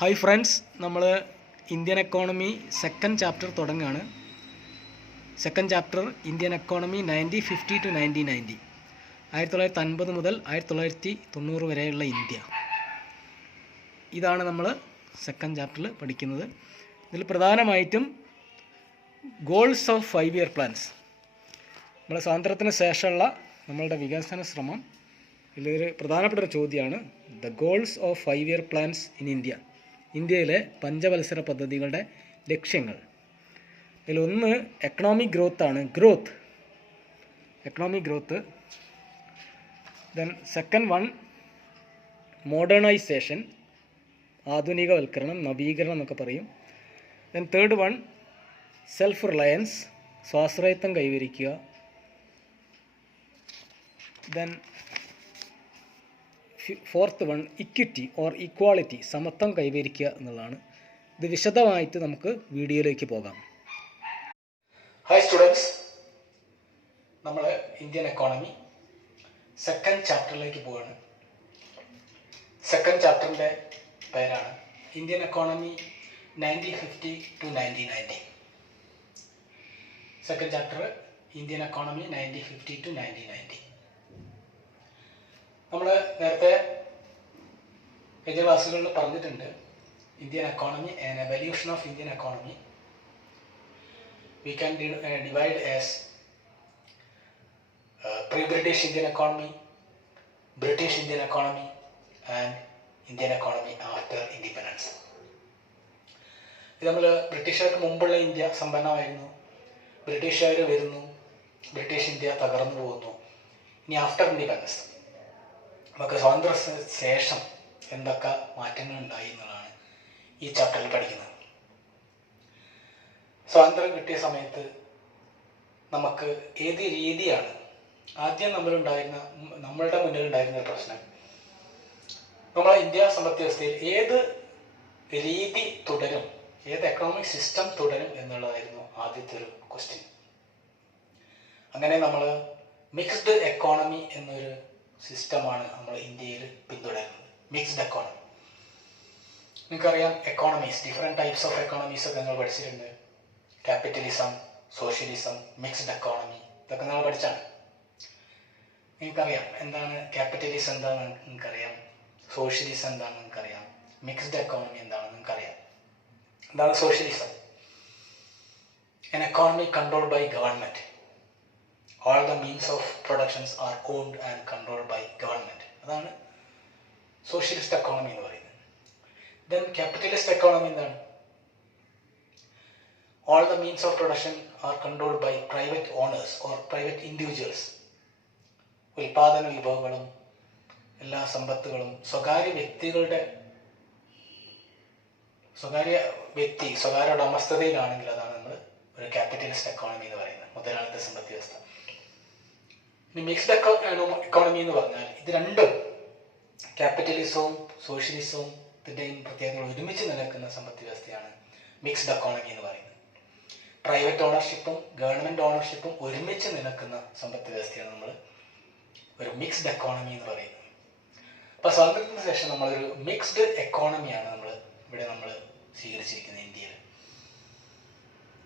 Hi friends, നമ്മൾ Indian economy second chapter തുടങ്ങുകയാണ്. Second chapter Indian economy 1950 to 1990, 1950 മുതൽ 1990 വരെയുള്ള ഇന്ത്യ. ഇതാണ് നമ്മൾ സെക്കൻഡ് ചാപ്റ്ററിൽ പഠിക്കുന്നത്. ഇതിൽ പ്രധാനമായിട്ടും ഗോൾസ് ഓഫ് 5 ഇയർ പ്ലാൻസ്, നമ്മുടെ സ്വാതന്ത്ര്യത്തിന് ശേഷമുള്ള നമ്മളുടെ വികസന ശ്രമം, ഇതിലൊരു പ്രധാനപ്പെട്ട ഒരു ചോദ്യമാണ് the goals of 5 year plans in India. ഇന്ത്യയിലെ പഞ്ചവത്സര പദ്ധതികളുടെ ലക്ഷ്യങ്ങൾ. ഇതിലൊന്ന് എക്കണോമിക് ഗ്രോത്താണ്, economic growth. Then second one modernisation, ആധുനികവൽക്കരണം, നവീകരണം എന്നൊക്കെ പറയും. Then third one self reliance, സ്വാശ്രയത്വം കൈവരിക്കുക. Then fourth one equity or equality, സമത്വം കൈവരിക്കുക എന്നുള്ളതാണ്. ഇത് വിശദമായിട്ട് നമുക്ക് വീഡിയോയിലേക്ക് പോകാം. ഹായ് സ്റ്റുഡൻസ്, നമ്മൾ ഇന്ത്യൻ എക്കോണമി സെക്കൻഡ് ചാപ്റ്ററിലേക്ക് പോവുകയാണ്. സെക്കൻഡ് ചാപ്റ്ററിൻ്റെ പേരാണ് Indian economy 1950 to 1990. Second chapter Indian economy 1950 to 1990. നമ്മൾ നേരത്തെ കഴിഞ്ഞ ക്ലാസ്സുകളിൽ പറഞ്ഞിട്ടുണ്ട്, Indian economy and evolution of Indian economy we can divide as pre-British Indian economy, British Indian economy and Indian economy after independence. ഇത് നമ്മൾ ബ്രിട്ടീഷുകാർക്ക് മുമ്പുള്ള ഇന്ത്യ സമ്പന്നമായിരുന്നു, ബ്രിട്ടീഷുകാർ വരുന്നു, ബ്രിട്ടീഷ് ഇന്ത്യ തകർന്നു പോകുന്നു. ഇനി ആഫ്റ്റർ ഇൻഡിപെൻഡൻസ് നമുക്ക് സ്വാതന്ത്ര്യ ശേഷം എന്തൊക്കെ മാറ്റങ്ങൾ ഉണ്ടായി എന്നുള്ളതാണ് ഈ ചാപ്റ്ററിൽ പഠിക്കുന്നത്. സ്വാതന്ത്ര്യം കിട്ടിയ സമയത്ത് നമുക്ക് ഏത് രീതിയാണ് ആദ്യം നമ്മളുടെ മുന്നിലുണ്ടായിരുന്ന പ്രശ്നം, നമ്മളെ ഇന്ത്യ സമ്പദ് വ്യവസ്ഥയിൽ ഏത് രീതി തുടരും, ഏത് എക്കണോമിക് സിസ്റ്റം തുടരും എന്നുള്ളതായിരുന്നു ആദ്യത്തെ ഒരു ക്വസ്റ്റ്യൻ. അങ്ങനെ നമ്മൾ മിക്സ്ഡ് എക്കോണമി എന്നൊരു സിസ്റ്റമാണ് നമ്മൾ ഇന്ത്യയിൽ പിന്തുടരുന്നത്. മിക്സ്ഡ് എക്കോണമി, നിങ്ങൾക്കറിയാം economies, different types of economies ഒക്കെ നിങ്ങൾ പഠിച്ചിട്ടുണ്ട്. ക്യാപിറ്റലിസം, സോഷ്യലിസം, മിക്സ്ഡ് എക്കോണമി, ഇതൊക്കെ നമ്മൾ പഠിച്ചാണ്. നിങ്ങൾക്കറിയാം എന്താണ് ക്യാപിറ്റലിസം എന്താണെന്ന് നിങ്ങൾക്കറിയാം, സോഷ്യലിസം എന്താണെന്ന് നിങ്ങൾക്കറിയാം, മിക്സ്ഡ് എക്കോണമി എന്താണെന്ന് നിങ്ങൾക്കറിയാം. എന്താണ് socialism? an economy controlled by government. All the means of productions are owned and controlled by government. അതാണ് സോഷ്യലിസ്റ്റ് എക്കോണമി എന്ന് പറയുന്നത്. ദെൻ ക്യാപിറ്റലിസ്റ്റ് എക്കോണമി എന്താണ്? All the means of production are controlled by private owners or private individuals. ഉൽപാദന വിഭവങ്ങളും എല്ലാ സമ്പത്തുകളും സ്വകാര്യ ഉടമസ്ഥതയിലാണെങ്കിൽ അതാണ് നമ്മൾ ഒരു ക്യാപിറ്റലിസ്റ്റ് എക്കോണമി എന്ന് പറയുന്നത്, മുതലാളിത്ത സമ്പദ് വ്യവസ്ഥ. ഇനി മിക്സ്ഡ് എക്കോണമി എന്ന് പറഞ്ഞാൽ ഇത് രണ്ടും, ക്യാപിറ്റലിസവും സോഷ്യലിസവും ഇതിൻ്റെയും പ്രത്യേകതകൾ ഒരുമിച്ച് നിലനിൽക്കുന്ന സമ്പദ് വ്യവസ്ഥയാണ് മിക്സ്ഡ് എക്കോണമി എന്ന് പറയുന്നത്. പ്രൈവറ്റ് ഓണർഷിപ്പും ഗവൺമെൻറ് ഓണർഷിപ്പും ഒരുമിച്ച് നിലനിൽക്കുന്ന സമ്പദ് വ്യവസ്ഥയാണ് നമ്മൾ ഒരു മിക്സ്ഡ് എക്കോണമി എന്ന് പറയുന്നത്. അപ്പോൾ സ്വാതന്ത്ര്യത്തിന് ശേഷം നമ്മളൊരു മിക്സ്ഡ് എക്കോണമിയാണ് നമ്മൾ സ്വീകരിച്ചിരിക്കുന്നത് ഇന്ത്യയിൽ.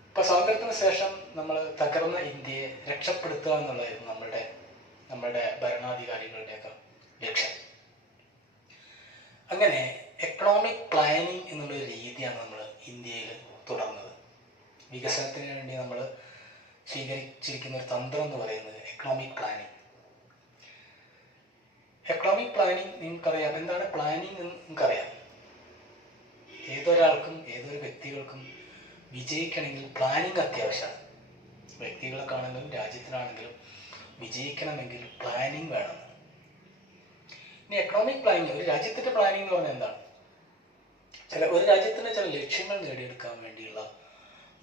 ഇപ്പോൾ സ്വാതന്ത്ര്യത്തിന് ശേഷം നമ്മൾ തകർന്ന ഇന്ത്യയെ രക്ഷപ്പെടുത്തുക എന്നുള്ളതായിരുന്നു നമ്മളുടെ ഭരണാധികാരികളുടെയൊക്കെ ലക്ഷ്യം. അങ്ങനെ എക്കണോമിക് പ്ലാനിങ് എന്നുള്ളൊരു രീതിയാണ് നമ്മൾ ഇന്ത്യയിൽ തുടർന്നത്. വികസനത്തിന് വേണ്ടി നമ്മൾ സ്വീകരിച്ചിരിക്കുന്ന ഒരു തന്ത്രം എന്ന് പറയുന്നത് എക്കണോമിക് പ്ലാനിങ്. എക്കണോമിക് പ്ലാനിങ് നിങ്ങൾക്കറിയാം, എന്താണ് പ്ലാനിങ് എന്ന് നിങ്ങൾക്കറിയാം. ഏതൊരാൾക്കും ഏതൊരു വ്യക്തികൾക്കും വിജയിക്കണമെങ്കിൽ പ്ലാനിങ് അത്യാവശ്യമാണ്. വ്യക്തികൾക്കാണെങ്കിലും രാജ്യത്തിനാണെങ്കിലും വിജയിക്കണമെങ്കിൽ പ്ലാനിങ് വേണം. ഇനി എക്കണോമിക് പ്ലാനിങ്, ഒരു രാജ്യത്തിൻ്റെ പ്ലാനിങ് എന്ന് പറഞ്ഞാൽ എന്താണ്? ഒരു രാജ്യത്തിൻ്റെ ചില ലക്ഷ്യങ്ങൾ നേടിയെടുക്കാൻ വേണ്ടിയുള്ള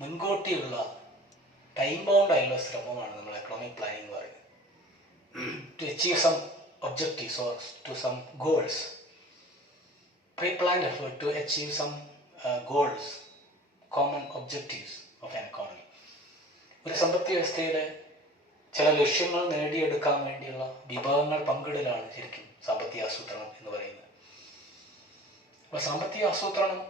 മുൻകൂട്ടിയുള്ള ടൈം ബൗണ്ട് ആയുള്ള ശ്രമമാണ് നമ്മൾ എക്കണോമിക് പ്ലാനിങ് എന്ന് പറയുന്നത്. To achieve some objectives or to some goals, pre-planned effort to achieve some goals, common objectives of an economy. ഒരു സമ്പദ് വ്യവസ്ഥയിലെ ചില ലക്ഷ്യങ്ങൾ നേടിയെടുക്കാൻ വേണ്ടിയുള്ള വിഭവങ്ങൾ പങ്കിടലാണ് ശരിക്കും സാമ്പത്തിക ആസൂത്രണം എന്ന് പറയുന്നത്. അപ്പോൾ സാമ്പത്തിക ആസൂത്രണം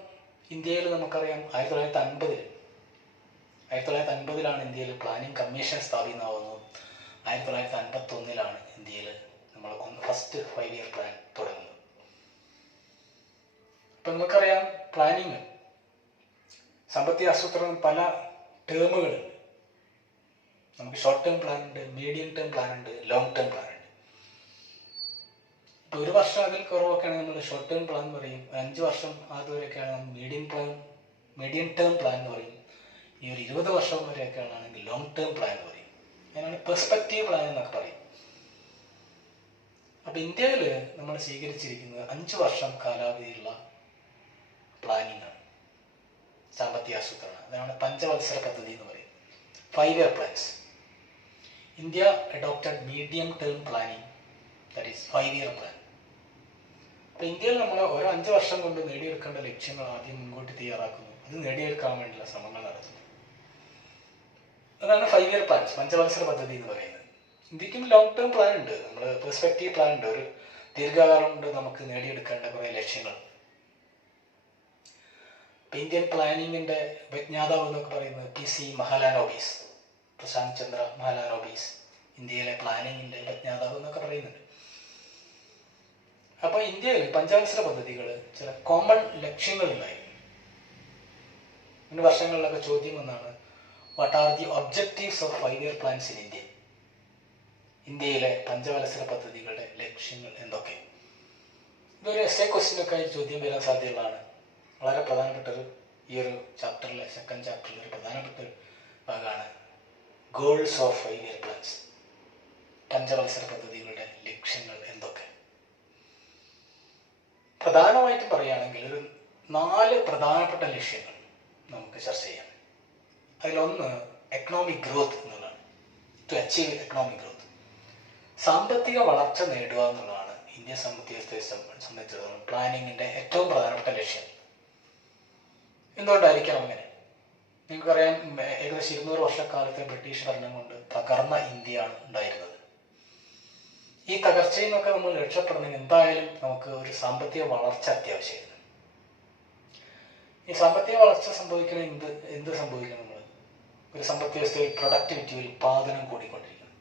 ഇന്ത്യയിൽ നമുക്കറിയാം 1950-ലാണ് ഇന്ത്യയിൽ പ്ലാനിംഗ് കമ്മീഷൻ സ്ഥാപിതമാവുന്നതും 1951-ലാണ് ഇന്ത്യയിൽ നമ്മൾ ഫസ്റ്റ് 5 ഇയർ പ്ലാൻ തുടങ്ങുന്നത്. അപ്പം നമുക്കറിയാം പ്ലാനിങ് സാമ്പത്തിക ആസൂത്രണം പല ടേമുകളുണ്ട്. നമുക്ക് ഷോർട്ട് ടേം പ്ലാൻ ഉണ്ട്, മീഡിയം ടേം പ്ലാൻ ഉണ്ട്, ലോങ് ടേം പ്ലാൻ ഉണ്ട്. ഇപ്പോൾ 1 വർഷം അതിൽ കുറവൊക്കെയാണ് നമ്മൾ ഷോർട്ട് ടേം പ്ലാൻ എന്ന് പറയും. 5 വർഷം അതുവരെയൊക്കെയാണ് നമ്മൾ മീഡിയം ടേം പ്ലാൻ എന്ന് പറയും. ഈ ഒരു 20 വർഷം വരെയൊക്കെയാണ് ആണെങ്കിൽ ലോങ് ടേം പ്ലാൻ എന്ന് പറയും. അതിനാണ് പെർസ്പെക്റ്റീവ് പ്ലാൻ എന്നൊക്കെ പറയും. അപ്പം ഇന്ത്യയിൽ നമ്മൾ സ്വീകരിച്ചിരിക്കുന്നത് 5 വർഷം കാലാവധിയുള്ള പ്ലാനിങ് ആണ്, സാമ്പത്തിക ആസൂത്രണം. അതാണ് പഞ്ചവത്സര പദ്ധതി എന്ന് പറയും, 5 year plans. India adopted medium term planning, that is 5 year plan. അപ്പം ഇന്ത്യയിൽ നമ്മൾ ഓരോ 5 വർഷം കൊണ്ട് നേടിയെടുക്കേണ്ട ലക്ഷ്യങ്ങൾ ആദ്യം മുൻകൂട്ടി തയ്യാറാക്കുന്നു, അത് നേടിയെടുക്കാൻ വേണ്ടിയുള്ള ശ്രമങ്ങൾ നടത്തുന്നു. അതാണ് 5 ഇയർ പ്ലാൻസ്, പഞ്ചവത്സര പദ്ധതി എന്ന് പറയുന്നത്. ഇന്ത്യക്കും ലോങ് ടേം പ്ലാൻ ഉണ്ട്, നമ്മൾ പെർസ്പെക്റ്റീവ് പ്ലാൻ ഉണ്ട്, ഒരു ദീർഘകാലം കൊണ്ട് നമുക്ക് നേടിയെടുക്കേണ്ട കുറേ ലക്ഷ്യങ്ങൾ. ഇന്ത്യൻ പ്ലാനിങ്ങിൻ്റെ വിജ്ഞാതാവ് എന്നൊക്കെ പറയുന്നത് PC മഹാലാനോബിസ്, പ്രശാന്ത് ചന്ദ്ര മഹാലാനോബിസ്, ഇന്ത്യയിലെ പ്ലാനിങ്ങിൻ്റെ വിജ്ഞാതാവ് എന്നൊക്കെ പറയുന്നുണ്ട്. അപ്പോൾ ഇന്ത്യയിൽ പഞ്ചവത്സര പദ്ധതികൾ ചില കോമൺ ലക്ഷ്യങ്ങളുണ്ടായിരുന്നു. മുൻ വർഷങ്ങളിലൊക്കെ ചോദ്യം വന്നാണ്, what are the objectives of 5 year plans in India? ഇന്ത്യയിലെ പഞ്ചവത്സര പദ്ധതികളുടെ ലക്ഷ്യങ്ങൾ എന്തൊക്കെ? ഇതൊരു എസ്സേ ക്വസ്റ്റ്യനൊക്കെ ആയി ചോദ്യം വരാൻ സാധ്യതയുള്ളതാണ്. വളരെ പ്രധാനപ്പെട്ടൊരു ഈ ഒരു ചാപ്റ്ററിലെ സെക്കൻഡ് ചാപ്റ്ററിലെ ഒരു പ്രധാനപ്പെട്ട ഭാഗമാണ് ഗോൾസ് ഓഫ് 5 ഇയർ പ്ലാൻസ്, പഞ്ചവത്സര പദ്ധതികളുടെ ലക്ഷ്യങ്ങൾ എന്തൊക്കെ? പ്രധാനമായിട്ടും പറയുകയാണെങ്കിൽ ഒരു 4 പ്രധാനപ്പെട്ട ലക്ഷ്യങ്ങൾ നമുക്ക് ചർച്ച ചെയ്യാം. അതിലൊന്ന് എക്കണോമിക് ഗ്രോത്ത് എന്നുള്ളതാണ്. ടു അച്ചീവ് എക്കണോമിക് ഗ്രോത്ത്, സാമ്പത്തിക വളർച്ച നേടുക എന്നുള്ളതാണ് ഇന്ത്യൻ സാമ്പത്തികത്തെ സംബന്ധിച്ചിടത്തോളം പ്ലാനിങ്ങിൻ്റെ ഏറ്റവും പ്രധാനപ്പെട്ട ലക്ഷ്യം. എന്തുകൊണ്ടായിരിക്കാം അങ്ങനെ? നിങ്ങൾക്കറിയാം, ഏകദേശം 200 വർഷക്കാലത്തെ ബ്രിട്ടീഷ് ഭരണം കൊണ്ട് തകർന്ന ഇന്ത്യയാണ് ഉണ്ടായിരുന്നത്. ഈ തകർച്ചയിൽ നിന്നൊക്കെ നമ്മൾ രക്ഷപ്പെടണമെങ്കിൽ എന്തായാലും നമുക്ക് ഒരു സാമ്പത്തിക വളർച്ച അത്യാവശ്യമാണ്. ഈ സാമ്പത്തിക വളർച്ച സംഭവിക്കണ എന്ത് സംഭവിക്കണം? നമ്മൾ ഒരു സമ്പദ് വ്യവസ്ഥയിൽ പ്രൊഡക്ടിവിറ്റി, ഉൽപാദനം കൂടിക്കൊണ്ടിരിക്കണം.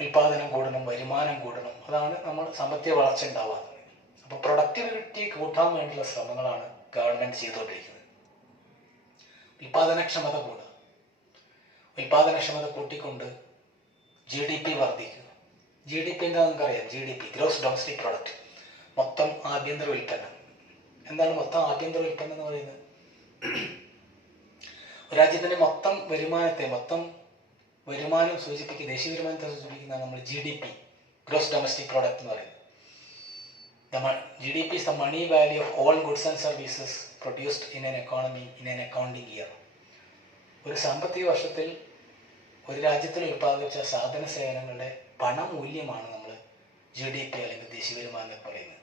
ഉൽപാദനം കൂടണം, വരുമാനം കൂടണം, അതാണ് നമ്മൾ സാമ്പത്തിക വളർച്ച ഉണ്ടാവാൻ. അപ്പോൾ പ്രൊഡക്ടിവിറ്റി കൂട്ടാൻ വേണ്ടിയുള്ള ശ്രമങ്ങളാണ് ഗവൺമെൻറ് ചെയ്തുകൊണ്ടിരിക്കുന്നത്. ഉൽപാദനക്ഷമത കൂടുക, ഉൽപാദനക്ഷമത കൂട്ടിക്കൊണ്ട് GDP വർദ്ധിക്കുക. GDP എന്താണെന്ന് നമുക്കറിയാം, GDP ഗ്രോസ് ഡൊമസ്റ്റിക് പ്രൊഡക്റ്റ്, മൊത്തം ആഭ്യന്തര ഉൽപ്പന്നം. എന്താണ് മൊത്തം ആഭ്യന്തര ഉൽപ്പന്നം എന്ന് പറയുന്നത്? ഒരു രാജ്യത്തിൻ്റെ മൊത്തം വരുമാനം സൂചിപ്പിക്കുന്ന, ദേശീയ വരുമാനത്തെ സൂചിപ്പിക്കുന്നതാണ് നമ്മൾ GDP, ഗ്രോസ് ഡൊമസ്റ്റിക് പ്രൊഡക്റ്റ് എന്ന് പറയുന്നത്. GDP is the money value of all goods and services produced in an economy in an accounting year. ഒരു സാമ്പത്തിക വർഷത്തിൽ ഒരു രാജ്യത്തിൽ ഉൽപ്പാദിപ്പിച്ച സാധന സേവനങ്ങളുടെ പണമൂല്യമാണ് നമ്മൾ GDP അല്ലെങ്കിൽ ദേശീയ വരുമാനം എന്ന് പറയുന്നത്,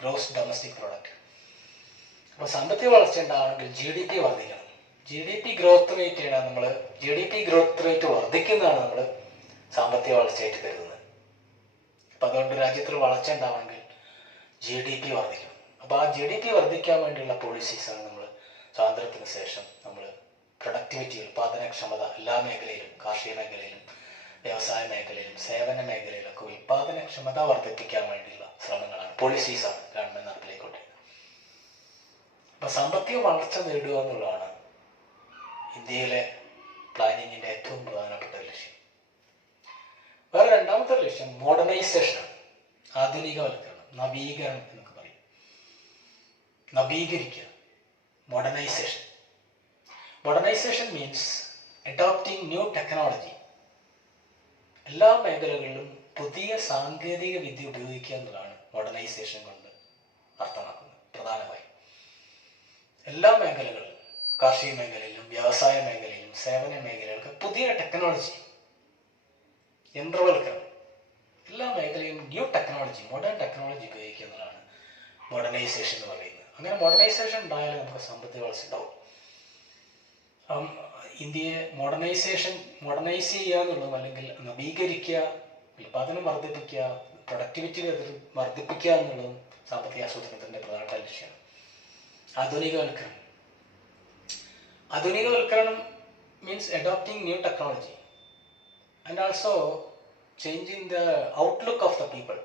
ഗ്രോസ് ഡൊമസ്റ്റിക് പ്രൊഡക്റ്റ്. അപ്പോൾ സാമ്പത്തിക വളർച്ച ഉണ്ടാവണമെങ്കിൽ GDP വർദ്ധിക്കണം. GDP ഗ്രോത്ത് റേറ്റ് ആണ് നമ്മൾ, GDP ഗ്രോത്ത് റേറ്റ് വർദ്ധിക്കുന്നതാണ് നമ്മൾ സാമ്പത്തിക വളർച്ചയായിട്ട് കരുതുന്നത്. അപ്പം അതുകൊണ്ട് രാജ്യത്തിൽ വളർച്ച ഉണ്ടാവണമെങ്കിൽ GDP വർദ്ധിക്കണം. അപ്പോൾ ആ GDP വർദ്ധിക്കാൻ വേണ്ടിയുള്ള പോളിസീസാണ് നമ്മൾ സ്വാതന്ത്ര്യത്തിന് ശേഷം നമ്മൾ പ്രൊഡക്ടിവിറ്റി, ഉൽപാദനക്ഷമത എല്ലാ മേഖലയിലും, കാർഷിക മേഖലയിലും, വ്യവസായ മേഖലയിലും, സേവന മേഖലയിലൊക്കെ ഉൽപാദനക്ഷമത വർദ്ധിപ്പിക്കാൻ വേണ്ടിയുള്ള ശ്രമങ്ങളാണ്, പോളിസീസാണ് ഗവൺമെൻറ് നടപ്പിലായിക്കൊണ്ടിരിക്കുന്നത്. അപ്പോൾ സാമ്പത്തിക വളർച്ച നേടുക എന്നുള്ളതാണ് ഇന്ത്യയിലെ പ്ലാനിങ്ങിൻ്റെ ഏറ്റവും പ്രധാനപ്പെട്ട ലക്ഷ്യം. വേറെ രണ്ടാമത്തെ ലക്ഷ്യം മോഡേണൈസേഷനാണ്, ആധുനികവൽക്കരണം, നവീകരണം എന്നൊക്കെ പറയും. നവീകരിക്കുക, modernisation. Modernisation means adopting new technology. എല്ലാ മേഖലകളിലും പുതിയ സാങ്കേതിക വിദ്യ ഉപയോഗിക്കുക എന്നതാണ് മോഡേണൈസേഷൻ കൊണ്ട് അർത്ഥമാക്കുന്നത്. പ്രധാനമായും എല്ലാ മേഖലകളിലും, കാർഷിക മേഖലയിലും, വ്യവസായ മേഖലയിലും, സേവന മേഖലയിലൊക്കെ പുതിയ ടെക്നോളജി, യന്ത്രവൽക്കരണം, എല്ലാ മേഖലയിലും ന്യൂ ടെക്നോളജി, മോഡേൺ ടെക്നോളജി ഉപയോഗിക്കുക എന്നതാണ് മോഡേണൈസേഷൻ എന്ന് പറയുന്നത്. അങ്ങനെ മോഡേണൈസേഷൻ ഉണ്ടായാലും നമുക്ക് സാമ്പത്തിക വളർച്ച ഉണ്ടാവും. ഇന്ത്യയെ മോഡേണൈസ് ചെയ്യുക എന്നുള്ളതും, അല്ലെങ്കിൽ നവീകരിക്കുക, ഉൽപാദനം വർദ്ധിപ്പിക്കുക, പ്രൊഡക്ടിവിറ്റി വർദ്ധിപ്പിക്കുക എന്നുള്ളതും സാമ്പത്തിക ആസൂത്രണത്തിൻ്റെ പ്രധാനപ്പെട്ട ലക്ഷ്യമാണ്. ആധുനികവൽക്കരണം. ആധുനികവൽക്കരണം means adopting new technology and also changing the outlook of the people.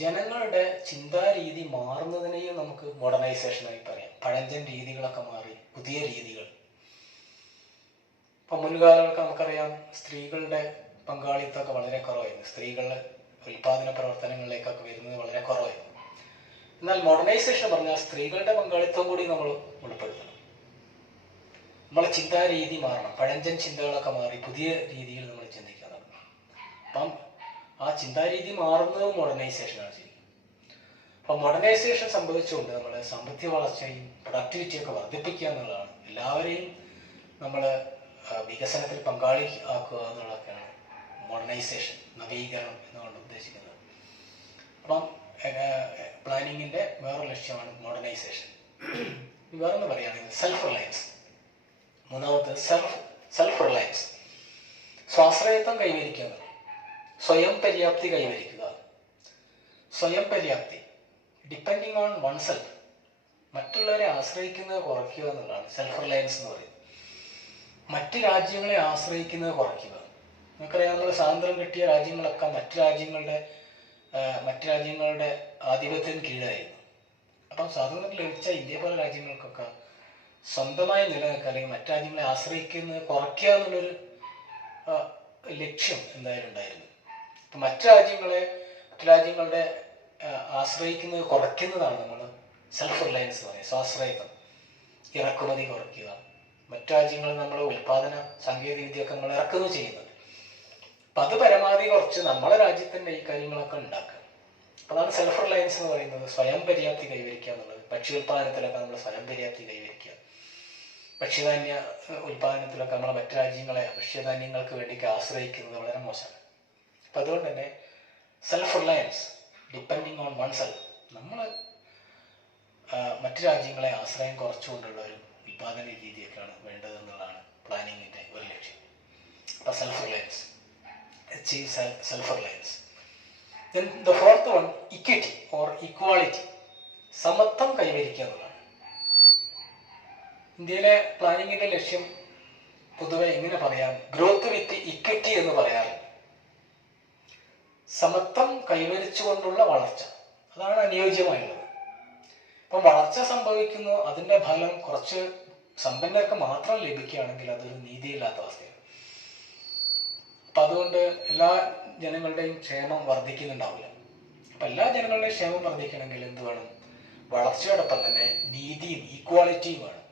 ജനങ്ങളുടെ ചിന്താരീതി മാറുന്നതിനെയും നമുക്ക് മോഡേണൈസേഷനായി പറയാം. പഴഞ്ചൻ രീതികളൊക്കെ മാറി പുതിയ രീതികൾ. ഇപ്പം മുൻകാലങ്ങളൊക്കെ നമുക്കറിയാം സ്ത്രീകളുടെ പങ്കാളിത്തമൊക്കെ വളരെ കുറവായിരുന്നു. സ്ത്രീകൾ ഉൽപാദന പ്രവർത്തനങ്ങളിലേക്കൊക്കെ വരുന്നത് വളരെ കുറവായിരുന്നു. എന്നാൽ മോഡേണൈസേഷൻ പറഞ്ഞാൽ സ്ത്രീകളുടെ പങ്കാളിത്തം കൂടി നമ്മൾ ഉൾപ്പെടുത്തണം. നമ്മളെ ചിന്താരീതി മാറണം. പഴഞ്ചൻ ചിന്തകളൊക്കെ മാറി പുതിയ രീതിയിൽ നമ്മൾ ചിന്തിക്കാൻ തുടങ്ങണം. അപ്പം ആ ചിന്താരീതി മാറുന്നത് മോഡേണൈസേഷനാണ് ശരിക്കും. അപ്പം മോഡേണൈസേഷൻ സംഭവിച്ചുകൊണ്ട് നമ്മൾ സാമ്പത്തിക വളർച്ചയും പ്രൊഡക്ടിവിറ്റിയൊക്കെ വർദ്ധിപ്പിക്കുക എന്നുള്ളതാണ്. എല്ലാവരെയും നമ്മൾ വികസനത്തിൽ പങ്കാളി ആക്കുക എന്നുള്ളതൊക്കെയാണ് മോഡേണൈസേഷൻ, നവീകരണം എന്നുകൊണ്ട് ഉദ്ദേശിക്കുന്നത്. അപ്പം പ്ലാനിങ്ങിൻ്റെ വേറൊരു ലക്ഷ്യമാണ് മോഡേണൈസേഷൻ. വേറൊന്ന് പറയുകയാണെങ്കിൽ സെൽഫ് റിലയൻസ്. മൂന്നാമത് സെൽഫ് റിലയൻസ്, സ്വാശ്രയത്വം കൈവരിക്കുക, സ്വയം പര്യാപ്തി കൈവരിക്കുക. സ്വയം പര്യാപ്തി, ഡിപ്പെൻഡിങ് ഓൺ വൺ സെൽഫ്, മറ്റുള്ളവരെ ആശ്രയിക്കുന്നത് കുറയ്ക്കുക എന്നുള്ളതാണ് സെൽഫ് റിലയൻസ് എന്ന് പറയുന്നത്. മറ്റ് രാജ്യങ്ങളെ ആശ്രയിക്കുന്നത് കുറയ്ക്കുക. നമുക്കറിയാം, നമ്മൾ സ്വാതന്ത്ര്യം കിട്ടിയ രാജ്യങ്ങളൊക്കെ മറ്റ് രാജ്യങ്ങളുടെ ആധിപത്യത്തിന് കീഴായിരുന്നു. അപ്പം സ്വാതന്ത്ര്യം ലഭിച്ച ഇന്ത്യ പോലെ രാജ്യങ്ങൾക്കൊക്കെ സ്വന്തമായി നിലനിൽക്കുക അല്ലെങ്കിൽ മറ്റു രാജ്യങ്ങളെ ആശ്രയിക്കുന്നത് കുറയ്ക്കുക എന്നുള്ളൊരു ലക്ഷ്യം എന്തായാലും ഉണ്ടായിരുന്നു. അപ്പം മറ്റു രാജ്യങ്ങളുടെ ആശ്രയിക്കുന്നത് കുറയ്ക്കുന്നതാണ് നമ്മൾ സെൽഫ് റിലയൻസ് പറയുന്നത്. സ്വാശ്രയത്വം, ഇറക്കുമതി കുറയ്ക്കുക. മറ്റു രാജ്യങ്ങളിൽ നമ്മൾ ഉൽപാദന സാങ്കേതിക വിദ്യയൊക്കെ നമ്മൾ ഇറക്കുന്നത് ചെയ്യുന്നത്. അപ്പം അത് പരമാവധി കുറച്ച് നമ്മളെ രാജ്യത്തിൻ്റെ ഈ കാര്യങ്ങളൊക്കെ ഉണ്ടാക്കുക. അതാണ് സെൽഫ് റിലയൻസ് എന്ന് പറയുന്നത്. സ്വയം പര്യാപ്തി കൈവരിക്കുക എന്നുള്ളത്. ഭക്ഷ്യോൽപാദനത്തിലൊക്കെ നമ്മൾ സ്വയം പര്യാപ്തി കൈവരിക്കുക. ഭക്ഷ്യധാന്യ ഉൽപാദനത്തിലൊക്കെ നമ്മൾ മറ്റു രാജ്യങ്ങളെ ഭക്ഷ്യധാന്യങ്ങൾക്ക് വേണ്ടിയൊക്കെ ആശ്രയിക്കുന്നത് വളരെ മോശമാണ്. അപ്പം അതുകൊണ്ട് തന്നെ self Reliance, depending on one self, നമ്മൾ മറ്റു രാജ്യങ്ങളെ ആശ്രയം കുറച്ചുകൊണ്ടുള്ള ഒരു ഉൽപാദന രീതിയൊക്കെയാണ് വേണ്ടതെന്നുള്ളതാണ് പ്ലാനിങ്ങിൻ്റെ ഒരു ലക്ഷ്യം. അപ്പം self Reliance, achieve self Reliance. Then the fourth one, equity or equality, സമത്വം കൈവരിക്കുക എന്നുള്ളതാണ്. ഇന്ത്യയിലെ പ്ലാനിങ്ങിൻ്റെ ലക്ഷ്യം പൊതുവെ എങ്ങനെ പറയാം, ഗ്രോത്ത് വിത്ത് ഇക്വിറ്റി എന്ന് പറയാറുണ്ട്. സമത്വം കൈവരിച്ചുകൊണ്ടുള്ള വളർച്ച, അതാണ് അനുയോജ്യമായുള്ളത്. അപ്പം വളർച്ച സംഭവിക്കുന്നു, അതിൻ്റെ ഫലം കുറച്ച് സമ്പന്നർക്ക് മാത്രം ലഭിക്കുകയാണെങ്കിൽ അതൊരു നീതിയില്ലാത്ത അവസ്ഥയാണ്. അപ്പം അതുകൊണ്ട് എല്ലാ ജനങ്ങളുടെയും ക്ഷേമം വർദ്ധിക്കുന്നുണ്ടാവില്ല. അപ്പം എല്ലാ ജനങ്ങളുടെയും ക്ഷേമം വർദ്ധിക്കണമെങ്കിൽ എന്ത് വേണം? വളർച്ചയോടൊപ്പം തന്നെ നീതിയും ഈക്വാളിറ്റിയും വേണം.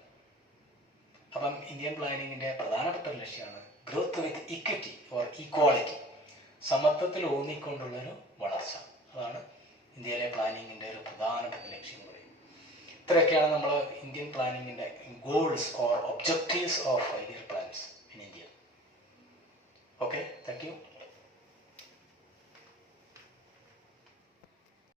അപ്പം ഇന്ത്യൻ പ്ലാനിങ്ങിൻ്റെ പ്രധാനപ്പെട്ട ലക്ഷ്യമാണ് growth with equity or equality, സമത്വത്തിൽ ഊന്നിക്കൊണ്ടുള്ളൊരു വളർച്ച. അതാണ് ഇന്ത്യയിലെ പ്ലാനിങ്ങിൻ്റെ ഒരു പ്രധാനപ്പെട്ട ലക്ഷ്യം എന്ന് പറയും. ഇത്രയൊക്കെയാണ് നമ്മൾ ഇന്ത്യൻ പ്ലാനിങ്ങിൻ്റെ goals or objectives of 5 year plans.